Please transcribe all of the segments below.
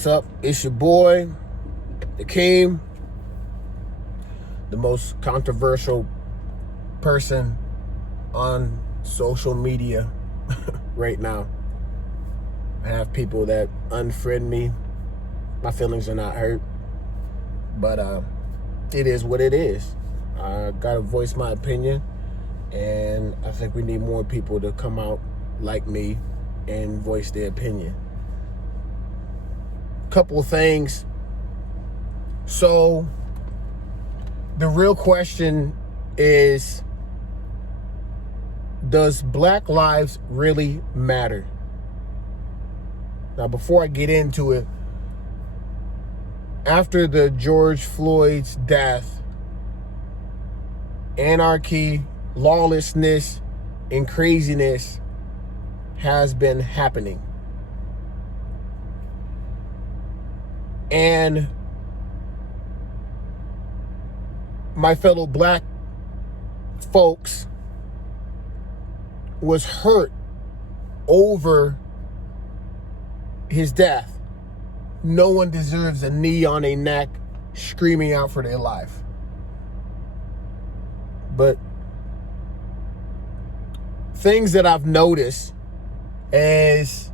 What's up? It's your boy, Akeem, the most controversial person on social media right now. I have people that unfriend me. My feelings are not hurt, but it is what it is. I gotta voice my opinion, and I think we need more people to come out like me and voice their opinion. Couple of things. So the real question is, does Black lives really matter? Now, before I get into it, after the George Floyd's death, anarchy, lawlessness, and craziness has been happening. And my fellow black folks was hurt over his death. No one deserves a knee on their neck screaming out for their life. But things that I've noticed is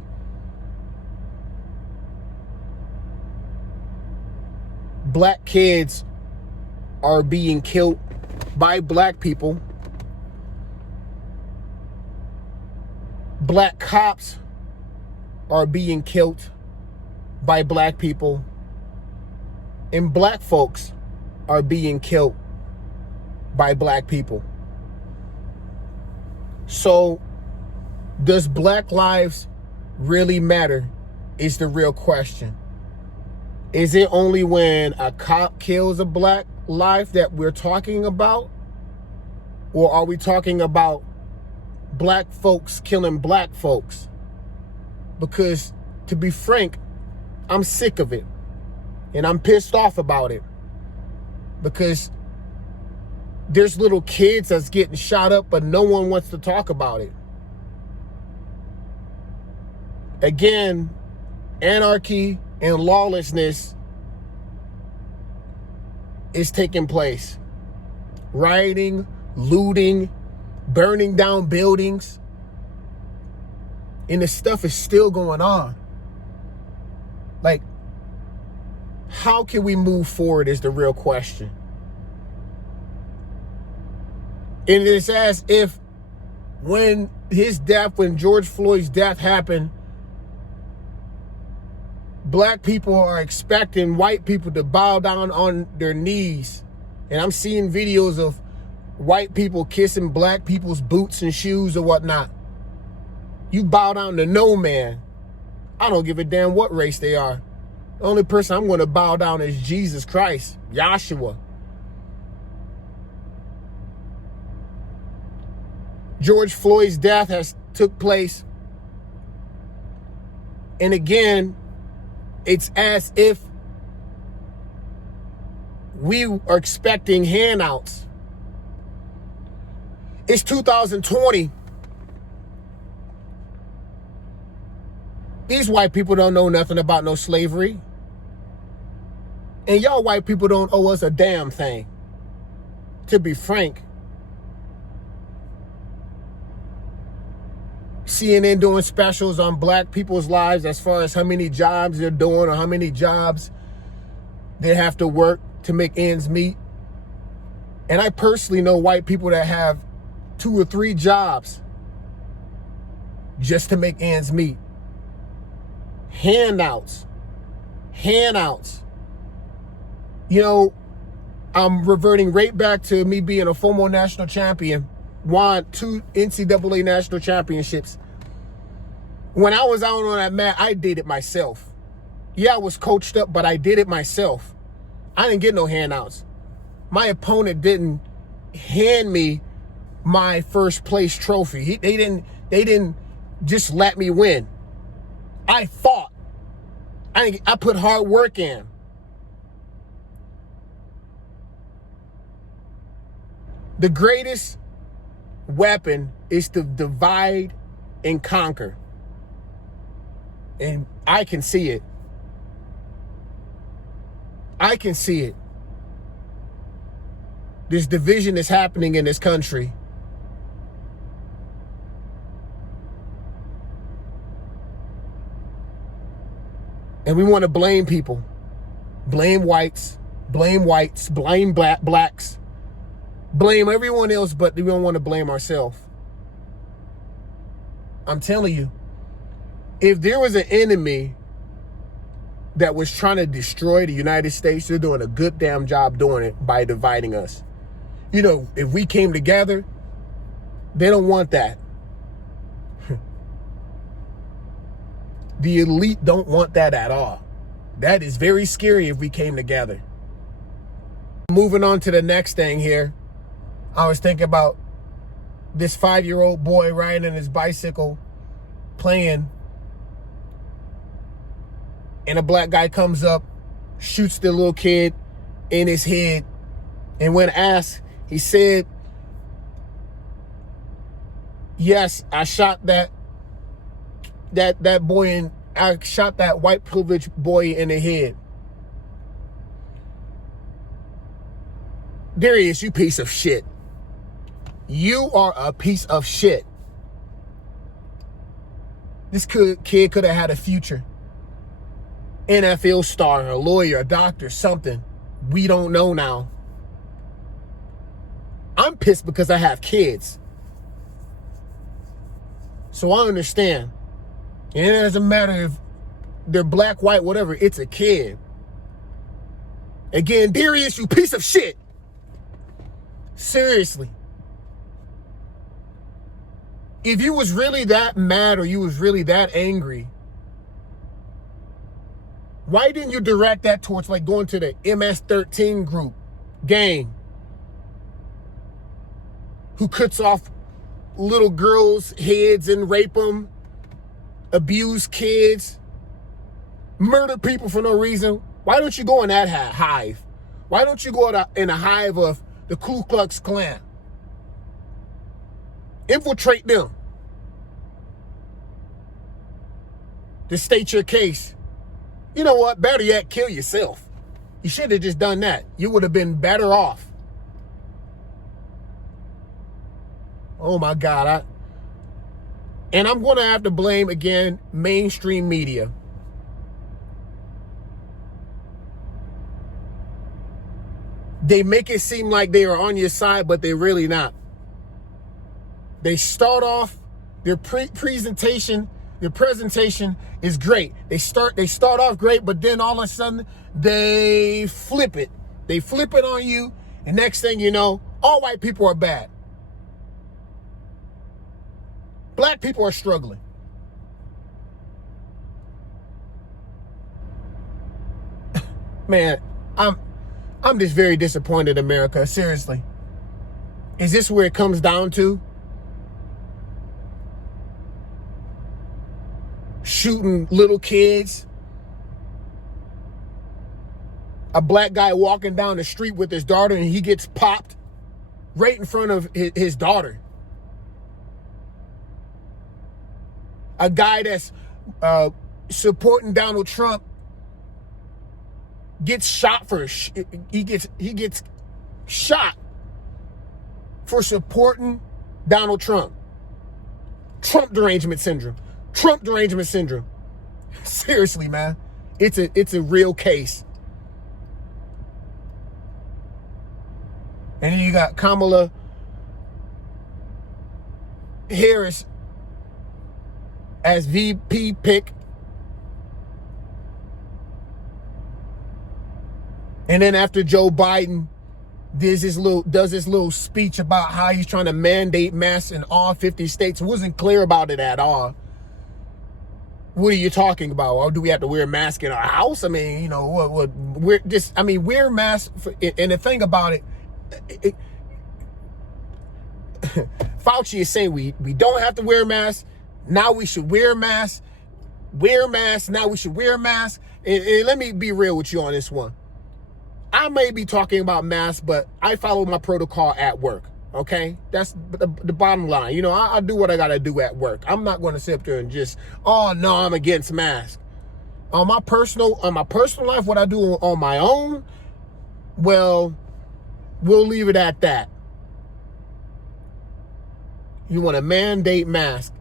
black kids are being killed by black people. Black cops are being killed by black people. And black folks are being killed by black people. So, does Black lives really matter? Is the real question. Is it only when a cop kills a black life that we're talking about? Or are we talking about black folks killing black folks? Because, to be frank, I'm sick of it. And I'm pissed off about it. Because there's little kids that's getting shot up, but no one wants to talk about it. Again, anarchy and lawlessness is taking place. Rioting, looting, burning down buildings. And this stuff is still going on. Like, how can we move forward is the real question. And it's as if when George Floyd's death happened, black people are expecting white people to bow down on their knees. And I'm seeing videos of white people kissing black people's boots and shoes or whatnot. You bow down to no man. I don't give a damn what race they are. The only person I'm going to bow down is Jesus Christ, Yahshua. George Floyd's death has took place. And again, it's as if we are expecting handouts. It's 2020. These white people don't know nothing about no slavery. And y'all white people don't owe us a damn thing. To be frank. CNN doing specials on black people's lives as far as how many jobs they're doing or how many jobs they have to work to make ends meet. And I personally know white people that have 2 or 3 jobs just to make ends meet. Handouts. You know, I'm reverting right back to me being a former national champion. Won 2 NCAA national championships. When I was out on that mat, I did it myself. Yeah, I was coached up, but I did it myself. I didn't get no handouts. My opponent didn't hand me my first place trophy. They didn't just let me win. I fought. I put hard work in. The greatest weapon is to divide and conquer. And I can see it. I can see it. This division is happening in this country. And we want to blame people. Blame whites, blame blacks, blame everyone else, but we don't want to blame ourselves. I'm telling you, if there was an enemy that was trying to destroy the United States, they're doing a good damn job doing it by dividing us. You know, if we came together, they don't want that. The elite don't want that at all. That is very scary if we came together. Moving on to the next thing here. I was thinking about this 5-year-old boy riding his bicycle, playing, and a black guy comes up, shoots the little kid in his head, and when asked, he said, yes, I shot that boy in, I shot that white privileged boy in the head. Darius, you piece of shit. You are a piece of shit. This kid could have had a future. NFL star, a lawyer, a doctor, something. We don't know now. I'm pissed because I have kids. So I understand. And it doesn't matter if they're black, white, whatever. It's a kid. Again, Darius, you piece of shit. Seriously. If you was really that mad or you was really that angry, why didn't you direct that towards like going to the MS-13 group, gang, who cuts off little girls' heads and rape them, abuse kids, murder people for no reason? Why don't you go in that hive? Why don't you go in a hive of the Ku Klux Klan? Infiltrate them to state your case. You know what? Better yet, kill yourself. You should have just done that. You would have been better off. Oh my God. And I'm going to have to blame, again, mainstream media. They make it seem like they are on your side, but they're really not. They start off their presentation is great. They start off great, but then all of a sudden they flip it. They flip it on you, and next thing you know, all white people are bad. Black people are struggling. Man, I'm just very disappointed, America. Seriously. Is this where it comes down to? Shooting little kids. A black guy walking down the street with his daughter and he gets popped right in front of his daughter. A guy that's supporting Donald Trump gets shot he gets shot for supporting Donald Trump. Trump derangement syndrome. Trump derangement syndrome. Seriously, man. It's a real case. And then you got Kamala Harris as VP pick. And then after Joe Biden does this little speech about how he's trying to mandate masks in all 50 states, wasn't clear about it at all. What are you talking about? Or do we have to wear a mask in our house? I mean, you know, wear masks. And the thing about it, Fauci is saying we don't have to wear masks. Now we should wear masks. Wear masks. Now we should wear masks. And let me be real with you on this one. I may be talking about masks, but I follow my protocol at work. Okay, that's the bottom line. You know, I do what I gotta do at work. I'm not going to sit up there and just, oh no, I'm against masks. On my personal life, what I do on my own, Well, we'll leave it at that. You want to mandate mask.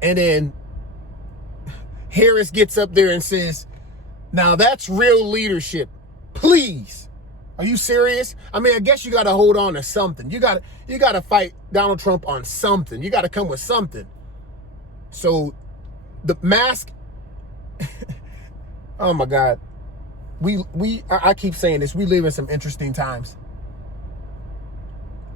And then Harris gets up there and says, now that's real leadership. Please. Are you serious? I mean, I guess you got to hold on to something. You got to fight Donald Trump on something. You got to come with something. So the mask, oh my God. I keep saying this, we live in some interesting times.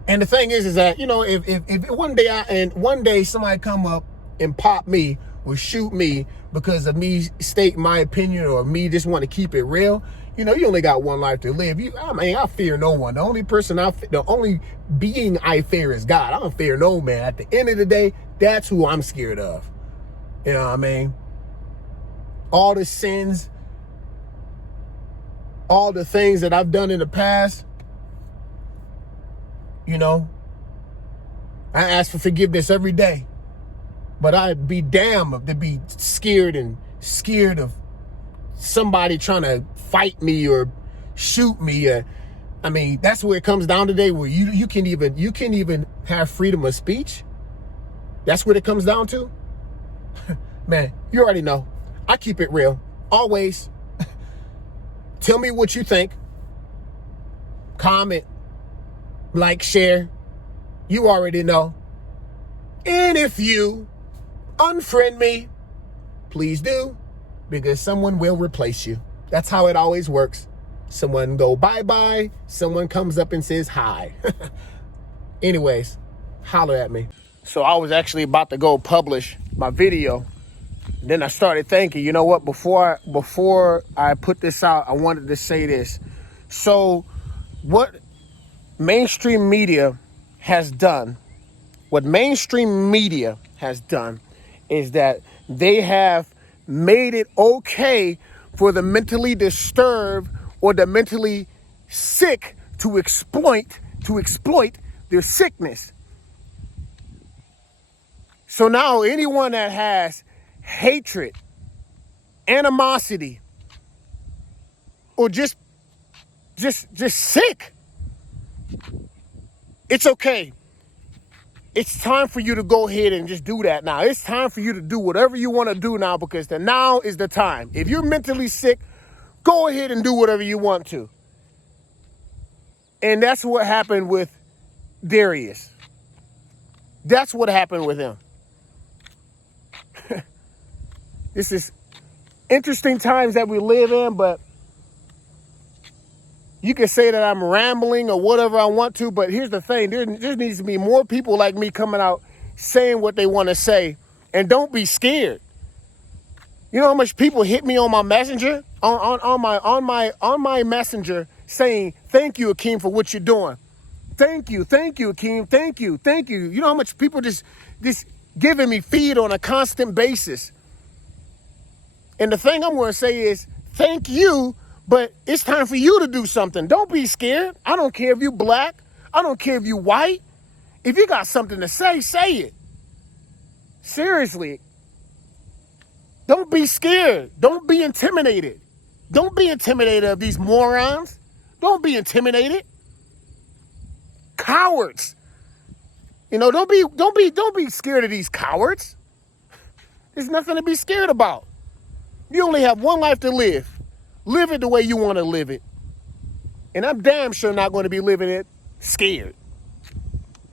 And the thing is that, you know, if one day somebody come up and pop me or shoot me because of me stating my opinion or me just want to keep it real, you know, you only got one life to live. I fear no one. The only being I fear is God. I don't fear no man. At the end of the day, that's who I'm scared of. You know what I mean? All the sins, all the things that I've done in the past, you know, I ask for forgiveness every day. But I'd be damned to be scared of somebody trying to fight me or shoot me. I mean, that's where it comes down today, where you can't even have freedom of speech. That's what it comes down to. Man, you already know. I keep it real. Always. Tell me what you think. Comment. Like, share. You already know. And if you unfriend me, please do, because someone will replace you. That's how it always works. Someone go bye-bye. Someone comes up and says hi. Anyways, holler at me. So I was actually about to go publish my video. Then I started thinking, you know what? Before I put this out, I wanted to say this. So what mainstream media has done, is that they have made it okay for the mentally disturbed or the mentally sick to exploit their sickness. So now anyone that has hatred, animosity, or just sick, it's okay. It's time for you to go ahead and just do that now. It's time for you to do whatever you want to do now, because the now is the time. If you're mentally sick, go ahead and do whatever you want to. And that's what happened with Darius. That's what happened with him. This is interesting times that we live in, but you can say that I'm rambling or whatever I want to, but here's the thing. There needs to be more people like me coming out saying what they want to say, and don't be scared. You know how much people hit me on my messenger, on my messenger, saying, thank you, Akeem, for what you're doing. Thank you, Akeem. Thank you. You know how much people just giving me feed on a constant basis. And the thing I'm going to say is, thank you, but it's time for you to do something. Don't be scared. I don't care if you black. I don't care if you white. If you got something to say it. Seriously. Don't be scared. Don't be intimidated. Don't be intimidated of these morons. Don't be intimidated. Cowards. You know, don't be scared of these cowards. There's nothing to be scared about. You only have one life to live. Live it the way you want to live it. And I'm damn sure not going to be living it scared.